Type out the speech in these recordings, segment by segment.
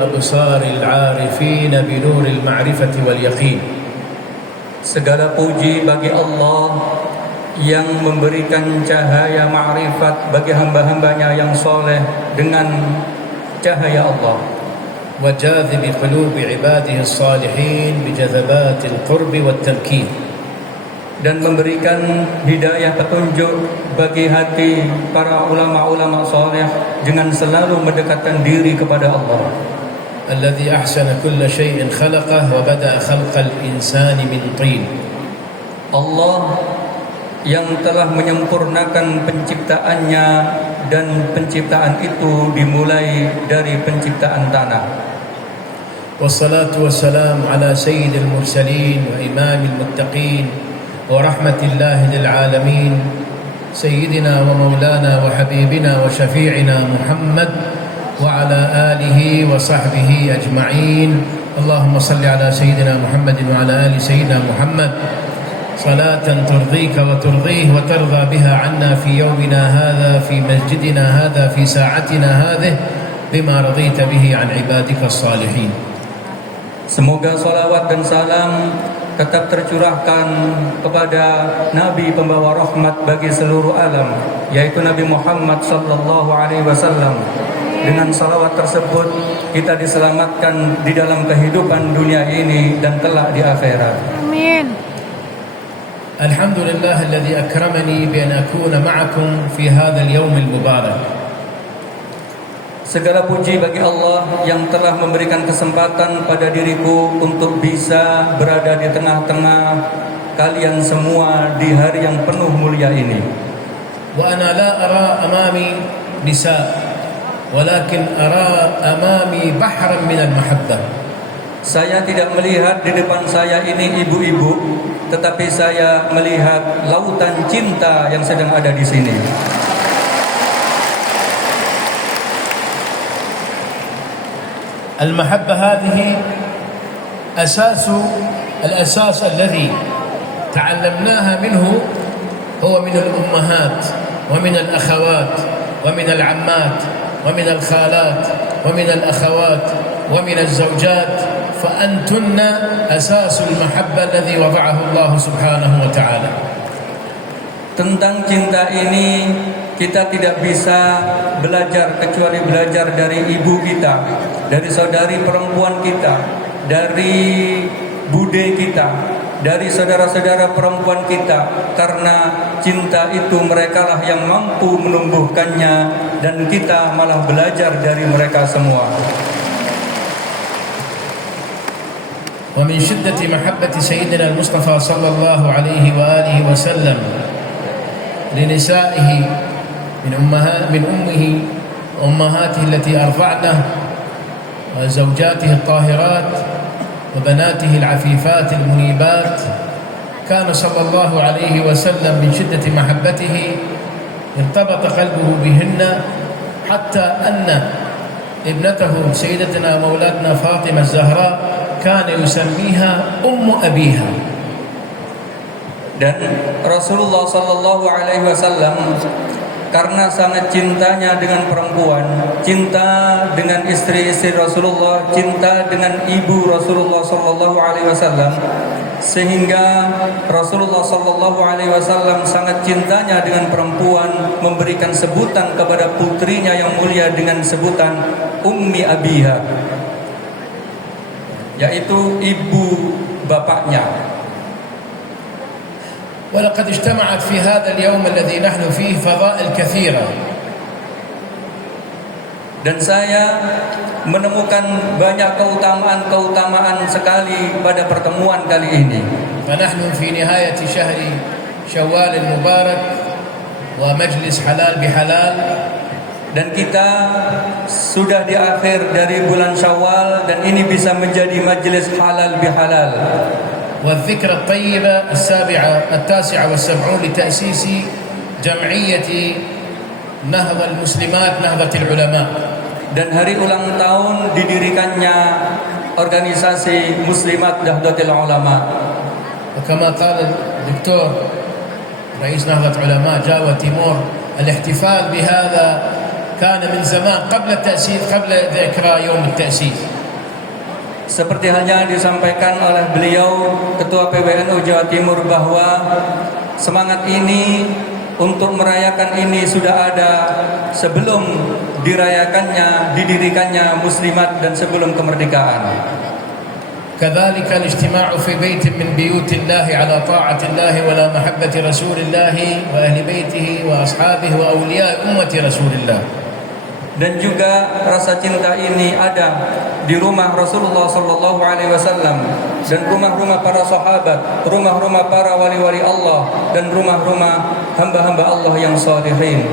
أبصار العارفين بنور المعرفة واليقين. Segala puji bagi Allah yang memberikan cahaya ma'rifat bagi hamba-hambanya yang soleh dengan cahaya Allah. وجاذب قلوب عباده الصالحين بجذبات القرب والتمكين. Dan memberikan hidayah petunjuk bagi hati para ulama-ulama soleh dengan selalu mendekatkan diri kepada Allah. الذي أحسن كل شيء خلقه وبدأ خلق الإنسان من طين. Allah yang telah menyempurnakan penciptaannya dan penciptaan itu dimulai dari penciptaan tanah. والصلاة والسلام على سيد المرسلين وإمام المتقين ورحمة الله للعالمين سيدنا ومولانا وحبيبنا وشفيعنا محمد وعلى آله وصحبه أجمعين. اللهم صل على سيدنا محمد وعلى آل سيدنا محمد صلاة ترضيك وترضيه وترضى بها عنا في يومنا هذا في مسجدنا هذا في ساعتنا هذه بما رضيت به عن عبادك الصالحين. Semoga salawat dan salam tetap tercurahkan kepada Nabi pembawa rahmat bagi seluruh alam, yaitu Nabi Muhammad sallallahu alaihi wasallam. Dengan salawat tersebut kita diselamatkan di dalam kehidupan dunia ini dan kelak di akhirat. Amin. Alhamdulillah alladhi akramani bi an akuna ma'akum fi hadzal yawm al-mubarak. Segala puji bagi Allah yang telah memberikan kesempatan pada diriku untuk bisa berada di tengah-tengah kalian semua di hari yang penuh mulia ini. Wa ana la ara amami nisa' walakin ara amami bahran min al-mahabbah. Saya tidak melihat di depan saya ini ibu-ibu, tetapi saya melihat lautan cinta yang sedang ada di sini. المحبة هذه الأساس الذي تعلمناها منه هو من الأمهات ومن الأخوات ومن العمات ومن الخالات ومن الأخوات ومن الزوجات، فأنتن أساس المحبة الذي وضعه الله سبحانه وتعالى. Tentang cinta ini kita tidak bisa belajar kecuali belajar dari ibu kita, dari saudari perempuan kita, dari bude kita, dari saudara-saudara perempuan kita, karena cinta itu merekalah yang mampu menumbuhkannya dan kita malah belajar dari mereka semua. ومن شدة محبة سيدنا المصطفى صلى الله عليه وآله وسلم لنسائه من أمه وأمهاته التي أرضعنه وزوجاته الطاهرات وبناته العفيفات المنيبات، كان صلى الله عليه وسلم من شدة محبته ارتبط قلبه بهن حتى أن ابنته سيدتنا مولاتنا فاطمة الزهراء كان يسميها أم أبيها. Dan Rasulullah sallallahu alaihi wasallam karena sangat cintanya dengan perempuan, cinta dengan istri-istri Rasulullah, cinta dengan ibu Rasulullah sallallahu alaihi wasallam, sehingga Rasulullah sallallahu alaihi wasallam sangat cintanya dengan perempuan, memberikan sebutan kepada putrinya yang mulia dengan sebutan Ummi Abiha, yaitu ibu bapaknya. ولقد اجتمعت في هذا اليوم الذي نحن فيه فضائل كثيرة. Dan saya menemukan banyak keutamaan sekali pada pertemuan kali ini. فنحن في نهاية شهر شوال المبارك ومجلس حلال بحلال. Dan kita sudah di akhir dari bulan Syawal dan ini bisa menjadi majelis halal bihalal. والذكرى الطيبة التاسعة والسبعون لتأسيس جمعية نهضة المسلمات نهضة العلماء. Dan hari ulang tahun didirikannya organisasi Muslimat Nahdlatul Ulama. وكما قال الدكتور رئيس نهضة علماء جاوة تيمور، الاحتفال بهذا كان من زمان قبل التأسيس، قبل ذكرى يوم التأسيس. Seperti halnya disampaikan oleh beliau Ketua PBNU Jawa Timur bahwa semangat ini untuk merayakan ini sudah ada sebelum didirikannya muslimat dan sebelum kemerdekaan. كذلك الاجتماع في بيت من بيوت الله على طاعة الله ولا محبة رسول الله وأهل بيته وأصحابه وأولياء أمة رسول الله. Dan juga rasa cinta ini ada di rumah Rasulullah Sallallahu Alaihi Wasallam dan rumah-rumah para sahabat, rumah-rumah para wali-wali Allah dan rumah-rumah hamba-hamba Allah yang salihin.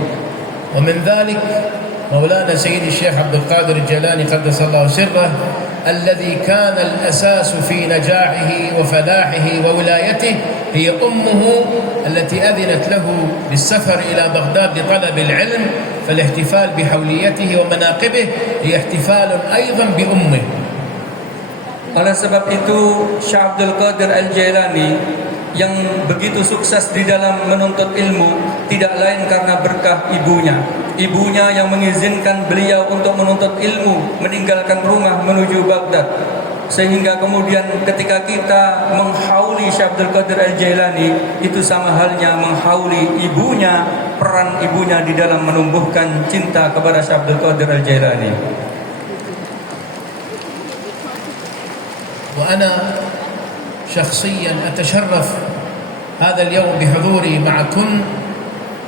ومن ذلك مولانا سيد الشيخ عبد القادر الجيلاني قدس الله سره الذي كان الأساس في نجاحه وفلاحه وولايته هي أمه التي أذنت له بالسفر إلى بغداد لطلب العلم، فالاحتفال بحوليته ومناقبه هي احتفال أيضا بأمه. Oleh sebab itu Syekh Abdul Qadir Al-Jailani yang begitu sukses di dalam menuntut ilmu tidak lain karena berkah ibunya. Ibunya yang mengizinkan beliau untuk menuntut ilmu, meninggalkan rumah menuju Baghdad. Sehingga kemudian ketika kita menghauli Syekh Abdul Qadir Al-Jailani, itu sama halnya menghauli ibunya, peran ibunya di dalam menumbuhkan cinta kepada Syekh Abdul Qadir Al-Jailani. وأنا شخصيا أتشرف هذا اليوم بحضوري معكم،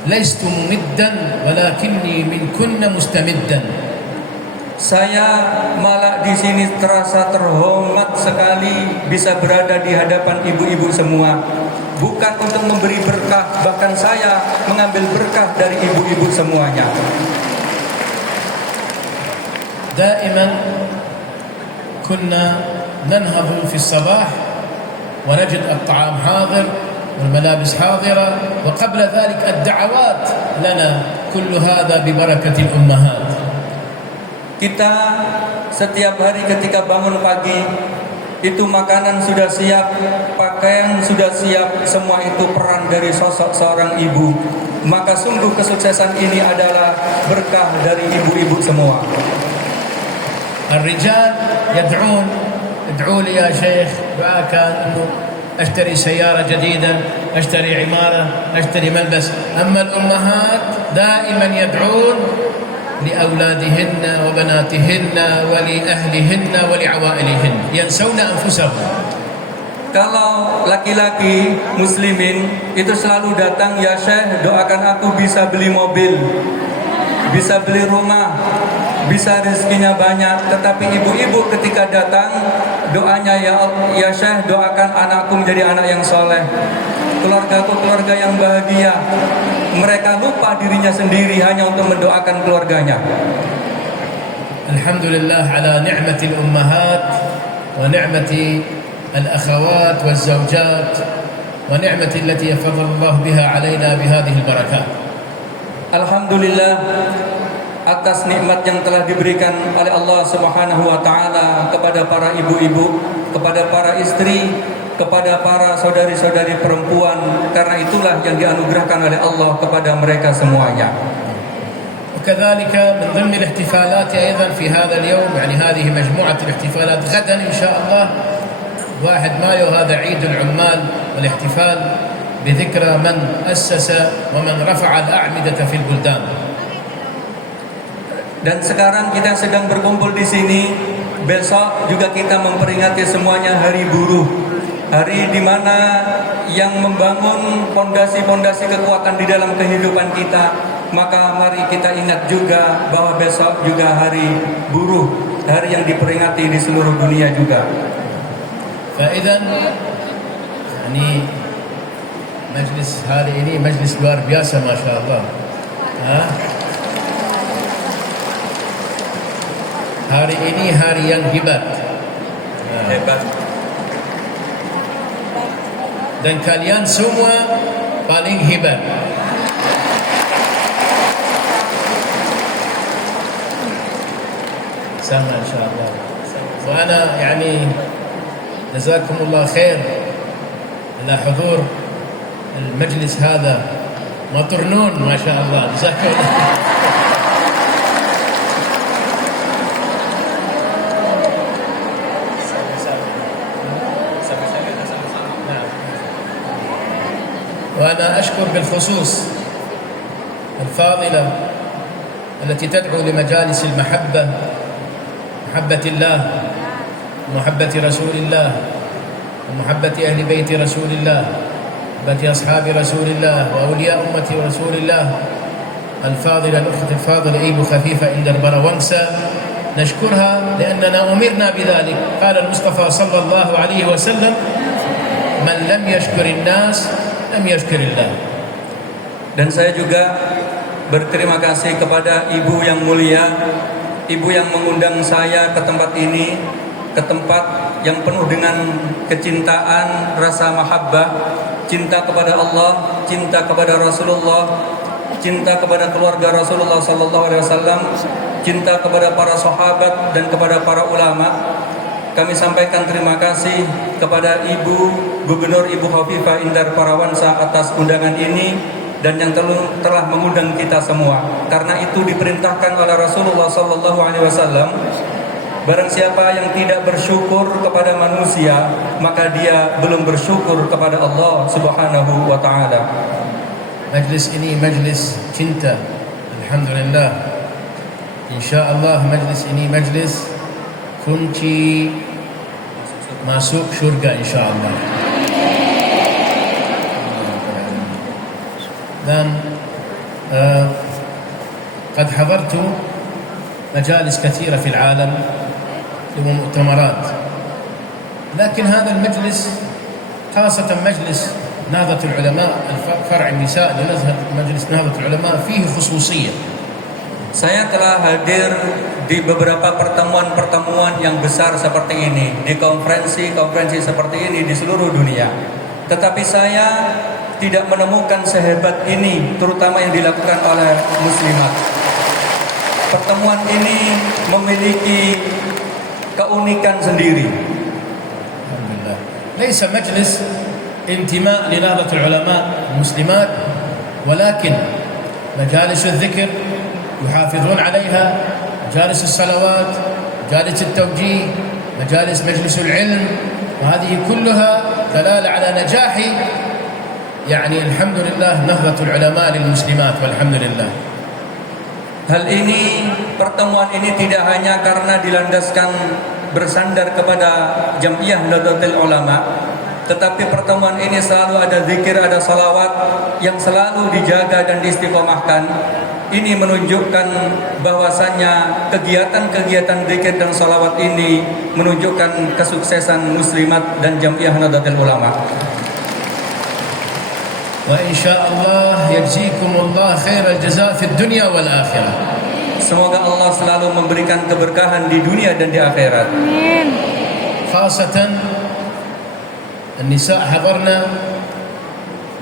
لست ممدا ولكني منكن مستمدا. Saya malah di sini terasa terhormat sekali bisa berada di hadapan ibu-ibu semua. Bukan untuk memberi berkah, bahkan saya mengambil berkah dari ibu-ibu semuanya. دائما كنا ننهض في الصباح ونجد الطعام حاضر والملابس حاضرة، وقبل ذلك الدعوات لنا، كل هذا ببركة الأمهات. Kita setiap hari ketika bangun pagi itu makanan sudah siap, pakaian sudah siap, semua itu peran dari sosok seorang ibu. Maka sungguh kesuksesan ini adalah berkah dari ibu-ibu semua. الرجال يدعون ادعوا لي يا شيخ، دعاء كان انه اشتري سيارة جديدة، اشتري عمارة، اشتري ملبس. اما الامهات دائما يدعون لأولادهن وبناتهن ولأهلهن ولعوائلهن، ينسون أنفسهم. Kalau laki-laki muslimin itu selalu datang, ya Syekh doakan aku bisa beli mobil, bisa beli rumah, bisa rezekinya banyak. Tetapi ibu-ibu ketika datang doanya, ya Syekh doakan anakku menjadi anak yang soleh, keluargaku keluarga yang bahagia. Mereka lupa dirinya sendiri hanya untuk mendoakan keluarganya. Alhamdulillah ala ni'matil ummahat wa ni'mati al-akhawat wal zawjat wa ni'mati allati yafadhalu Allah biha alaina bihadhihi al-barakat. Alhamdulillah atas nikmat yang telah diberikan oleh Allah Subhanahu wa taala kepada para ibu-ibu, kepada para istri, kepada para saudari-saudari perempuan, karena itulah yang dianugerahkan oleh Allah kepada mereka semuanya. وكذلك من ضمن الاحتفالات أيضا في هذا اليوم، يعني هذه مجموعة الاحتفالات، غدا إن شاء الله 1 مايو هذا عيد العمال، والاحتفال بذكرى من أسس ومن رفع الأعمدة في البلدان. Dan sekarang kita sedang berkumpul di sini, besok juga kita memperingati semuanya Hari Buruh. Hari di mana yang membangun pondasi-pondasi kekuatan di dalam kehidupan kita. Maka mari kita ingat juga bahwa besok juga Hari Buruh, hari yang diperingati di seluruh dunia juga. فإذن يعني مجلس hari ini majlis luar biasa, masya Allah. Hari ini hari yang hebat. Hebat. Dan kalian semua paling hebat. سهل إن شاء الله. وأنا يعني جزاكم الله خير على حضور المجلس هذا، ما ترنون ما شاء الله، جزاكم الله. وأنا أشكر بالخصوص الفاضلة التي تدعو لمجالس المحبة، محبة الله ومحبة رسول الله ومحبة أهل بيت رسول الله، محبة أصحاب رسول الله وأولياء أمة رسول الله، الفاضلة الأخت الفاضلة إيبو خفيفة إندر براونسا، نشكرها لأننا أمرنا بذلك. قال المصطفى صلى الله عليه وسلم: من لم يشكر الناس لم يشكر الله. Dan saya juga berterima kasih kepada ibu yang mulia, ibu yang mengundang saya ke tempat ini, ke tempat yang penuh dengan kecintaan, rasa mahabbah, cinta kepada Allah, cinta kepada Rasulullah, cinta kepada keluarga Rasulullah sallallahu alaihi wasallam, cinta kepada para sahabat dan kepada para ulama. Kami sampaikan terima kasih kepada Ibu Gubernur Ibu Khofifah Indar Parawansa atas undangan ini dan yang telah mengundang kita semua. Karena itu diperintahkan oleh Rasulullah sallallahu alaihi wasallam, barang siapa yang tidak bersyukur kepada manusia, maka dia belum bersyukur kepada Allah Subhanahu wa taala. Majlis ini majlis cinta, alhamdulillah. InsyaAllah majlis ini majlis kunci masuk syurga insyaAllah. Dan قد حضرت مجالس كثيرة في العالم ومؤتمرات، لكن هذا المجلس خاصة مجلس نهضة العلماء فرع النساء لنزهة مجلس نهضة العلماء فيه خصوصية. Saya telah hadir di beberapa pertemuan-pertemuan yang besar seperti ini, di konferensi-konferensi seperti ini di seluruh dunia. Tetapi saya tidak menemukan sehebat ini, terutama yang dilakukan oleh muslimat. Pertemuan ini memiliki keunikan sendiri. Alhamdulillah. ليس مجلس انتماء لنهضة العلماء المسلمات، ولكن مجالس الذكر يحافظون عليها، مجالس الصلوات، مجالس التوجيه، مجلس العلم، وهذه كلها دلالة على نجاح يعني الحمد لله نهضة العلماء للمسلمات والحمد لله. Hal ini, pertemuan ini tidak hanya karena dilandaskan bersandar kepada Jam'iyah Nahdlatul Ulama, tetapi pertemuan ini selalu ada zikir, ada salawat yang selalu dijaga dan diistiqomahkan. Ini menunjukkan bahwasannya kegiatan-kegiatan zikir dan salawat ini menunjukkan kesuksesan muslimat dan Jam'iyah Nahdlatul Ulama. Wa insyaallah yajzikumullah khairal jazaa fid dunya wal akhirah. Semoga Allah selalu memberikan keberkahan di dunia dan di akhirat. Amin. Khasatan النساء حضرنا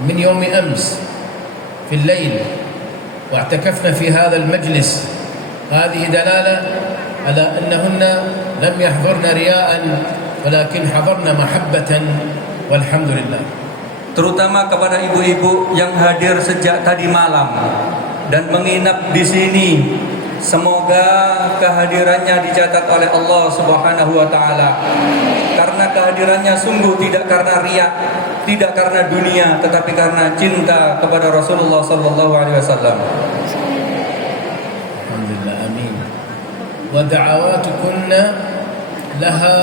من يوم أمس في الليل واعتكفنا في هذا المجلس، هذه دلالة على أنهن لم يحضرن رياء ولكن حضرن محبة والحمد لله. Terutama kepada ibu-ibu yang hadir sejak tadi malam dan menginap di sini. Semoga kehadirannya dicatat oleh Allah Subhanahu wa taala. Karena kehadirannya sungguh tidak karena riya, tidak karena dunia, tetapi karena cinta kepada Rasulullah sallallahu alaihi wasallam. Alhamdulillah, amin. Wa da'awatukunna laha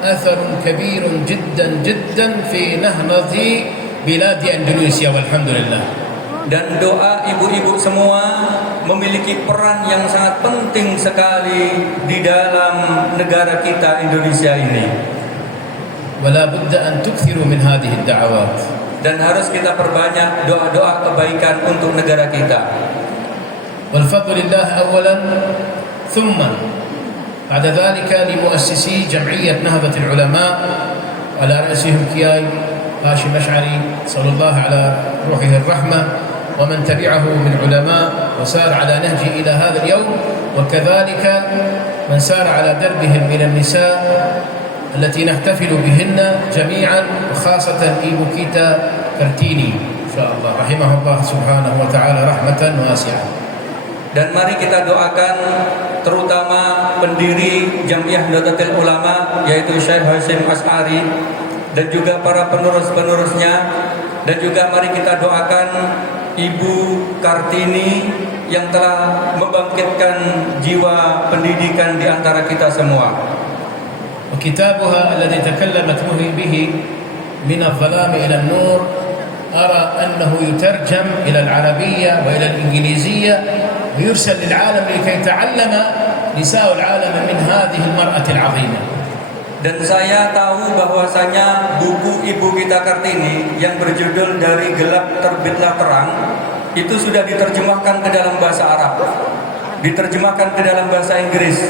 atharun kabirun jiddan jiddan fi nahdati biladi Indonesia walhamdulillah. Dan doa ibu-ibu semua memiliki peran yang sangat penting sekali di dalam negara kita Indonesia ini. Wala budda an tukthiru min hadhihi ad-da'awat. Dan harus kita perbanyak doa-doa kebaikan untuk negara kita. Wal fadlu lillah awalan thumma ba'da dhalika li muassisi jam'iyyah Nahdlatul Ulama ala ra'sihim Kiai Hashim Ash'ari sallallahu ala ruhihi ar-rahmah ومن تبعه من علماء وسار على نهجه إلى هذا اليوم، وكذلك من سار على دربهم من النساء التي نحتفل بهن جميعا، وخاصة إيبو كيتا كرتيني إن شاء الله رحمه الله سبحانه وتعالى رحمة واسعة. Dan mari kita doakan terutama pendiri Jam'iyah Nahdlatul Ulama yaitu Syekh Hashim Ash'ari dan juga para penerus-penerusnya Dan juga mari kita doakan Ibu Kartini yang telah membangkitkan jiwa pendidikan di antara kita semua. وكتابها الذي تكلمت به من الظلام إلى النور أرى أنه يترجم إلى العربية وإلى الإنجليزية ويرسل للعالم لكي يتعلم نساء العالم من هذه المرأة العظيمة. Dan saya tahu bahwasanya buku Ibu kita Kartini yang berjudul Dari Gelap Terbitlah Terang itu sudah diterjemahkan ke dalam bahasa Arab, diterjemahkan ke dalam bahasa Inggris,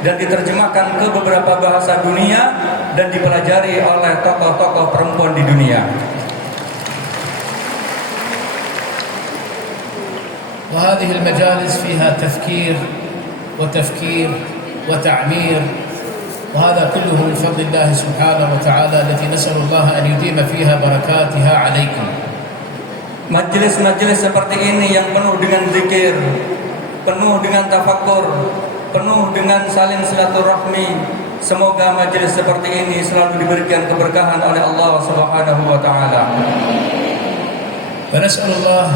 dan diterjemahkan ke beberapa bahasa dunia dan dipelajari oleh tokoh-tokoh perempuan di dunia. وهذه المجالس فيها تفكير وتفكير وتعمير، وهذا كله من فضل الله سبحانه وتعالى التي نسأل الله أن يديم فيها بركاتها عليكم. Majelis-majelis seperti ini yang penuh dengan zikir, penuh dengan tafakkur, penuh dengan saling silaturahmi, semoga majelis seperti ini selalu diberikan keberkahan oleh Allah Subhanahu wa taala. فنسأل الله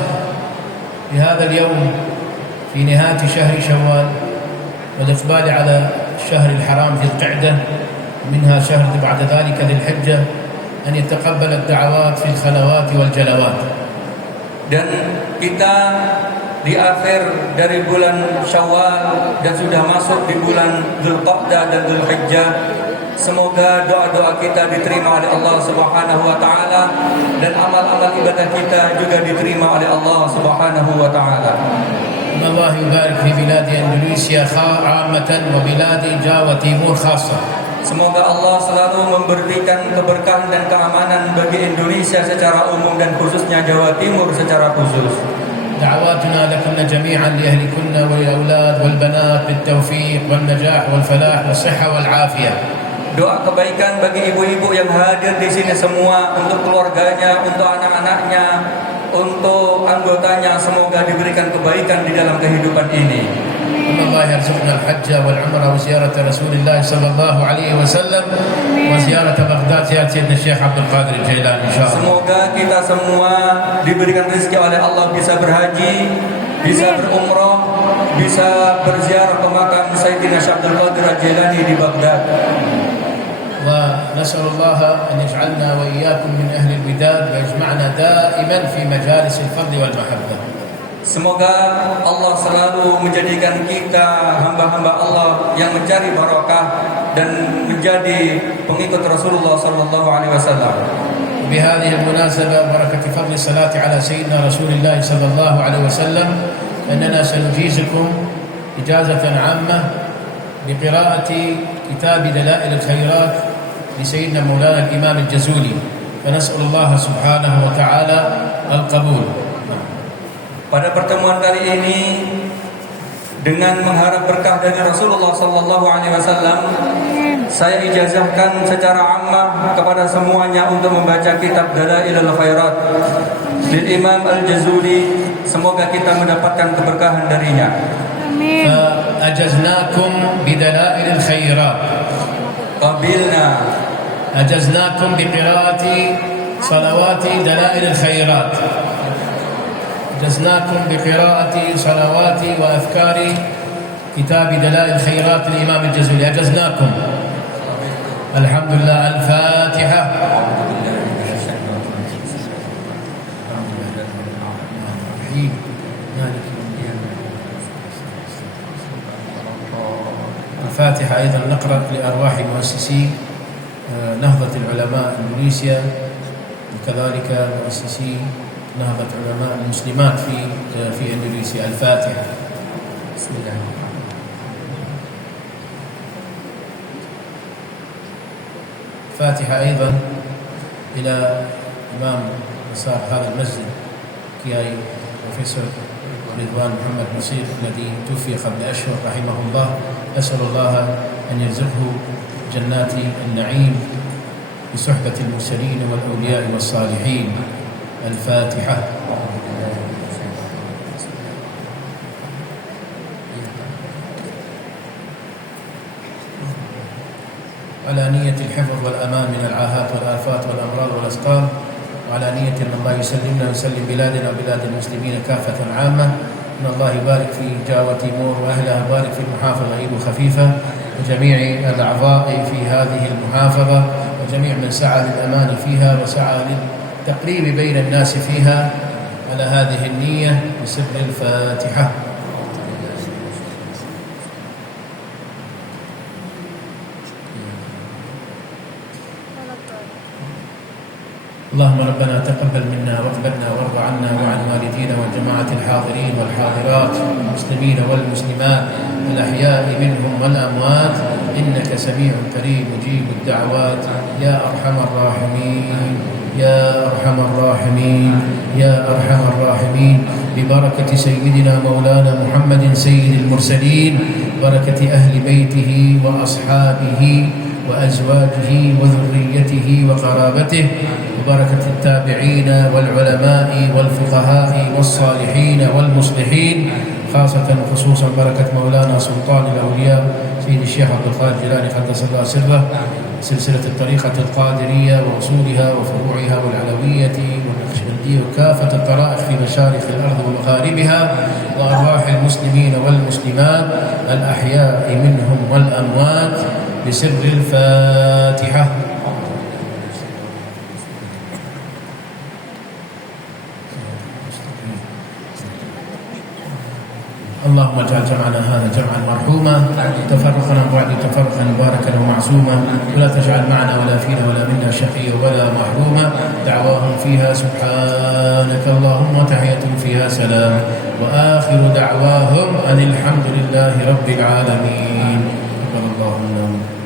في هذا اليوم في نهاية شهر شوال والإقبال على الشهر الحرام ذي القعدة منها شهر بعد ذلك ذي الحجة أن يتقبل الدعوات في الخلوات والجلوات. Dan kita di akhir dari bulan Syawal dan sudah masuk di bulan Dzulqa'dah dan Dzulhijjah, semoga doa-doa kita diterima oleh Allah Subhanahu wa taala dan amal-amal ibadah kita juga diterima oleh Allah Subhanahu wa taala. الله يبارك في بلاد إندونيسيا عامة وبلاد جاوة تيمور خاصة. Semoga Allah selalu memberikan keberkahan dan keamanan bagi Indonesia secara umum dan khususnya Jawa Timur secara khusus. دعواتنا لكن جميعا لأهلكن والأولاد والبنات بالتوفيق والنجاح والفلاح والصحة والعافية. Doa kebaikan bagi ibu-ibu yang hadir di sini semua, untuk keluarganya, untuk anak-anaknya, untuk anggotanya, semoga diberikan kebaikan di dalam kehidupan ini. الله يرزقنا الحج والعمرة وزيارة رسول الله صلى الله عليه وسلم وزيارة بغداد زيارة سيدنا الشيخ عبد القادر الجيلاني إن شاء الله. Semoga kita semua diberikan rezeki oleh Allah bisa berhaji, bisa berumrah, bisa berziarah ke makam Sayyidina Syekh Abdul Qadir Al-Jailani di Baghdad. ونسأل الله أن يجعلنا وإياكم من أهل الوداد ويجمعنا دائما في مجالس الفضل والمحبة. Semoga Allah selalu menjadikan kita hamba-hamba Allah yang mencari barakah dan menjadi pengikut Rasulullah sallallahu alaihi wasallam. بهذه المناسبة بركة فضل الصلاة على سيدنا رسول الله صلى الله عليه وسلم أننا سنجيزكم إجازة عامة بقراءة كتاب دلائل الخيرات لسيدنا مولانا الإمام الجزولي، فنسأل الله سبحانه وتعالى القبول. Pada pertemuan kali ini, dengan mengharap berkah dari Rasulullah sallallahu alaihi wasallam, saya ijazahkan secara ammah kepada semuanya untuk membaca kitab Dalailul Khairat lil Imam Al-Jazuli. Semoga kita mendapatkan keberkahan darinya. Amin. Ajaznakum bidalailil khairat. Qabilna. Ajaznakum biqiraati salawati dalailil khairat. أجزناكم بقراءة صلوات وأذكار كتاب دلائل الخيرات للإمام الجزولي. أجزناكم. الحمد لله. الفاتحة. الفاتحة أيضا نقرأ لأرواح مؤسسي نهضة العلماء إندونيسيا وكذلك مؤسسي نهضة علماء المسلمات في إندونيسيا. الفاتحة. بسم الله الرحمن الرحيم. الفاتحة أيضا إلى إمام مسار هذا المسجد كياي بروفيسور رضوان محمد نصير الذي توفي قبل أشهر رحمه الله. أسأل الله أن يرزقه جنات النعيم بصحبة المرسلين والأولياء والصالحين. الفاتحة. على نية الحفظ والأمان من العاهات والآفات والأمراض والأسقام وعلى نية أن الله يسلمنا ويسلم بلادنا وبلاد المسلمين كافة عامة. أن الله يبارك في جاوة تيمور وأهلها، يبارك في المحافظة عيد خفيفة وجميع الأعضاء في هذه المحافظة وجميع من سعى للأمان فيها وسعى للتقريب بين الناس فيها على هذه النية بسر الفاتحة. اللهم ربنا تقبل منا واقبلنا وارض عنا وعن والدينا وجماعة الحاضرين والحاضرات المسلمين والمسلمات الأحياء منهم والأموات، إنك سميع كريم مجيب الدعوات يا أرحم الراحمين يا أرحم الراحمين يا أرحم الراحمين. ببركة سيدنا مولانا محمد سيد المرسلين، بركة أهل بيته وأصحابه وأزواجه وذريته وقرابته، وبركة التابعين والعلماء والفقهاء والصالحين والمصلحين، خاصة خصوصا بركة مولانا سلطان الأولياء سيد الشيخ عبد القادر الجيلاني قدس الله سره، سلسلة الطريقة القادرية وأصولها وفروعها والعلوية والنقشبندية وكافة الطرائق في مشارق الأرض ومغاربها، وأرواح المسلمين والمسلمات الأحياء منهم والأموات بسر الفاتحة. اللهم اجعل جمعنا هذا جمعا مرحوما، تفرقنا بعد تفرقا مباركا ومعصوما، ولا تجعل معنا ولا فينا ولا منا شقيا ولا محروما. دعواهم فيها سبحانك اللهم، وتحيتهم فيها سلام، وآخر دعواهم أن الحمد لله رب العالمين. تقبل الله منا.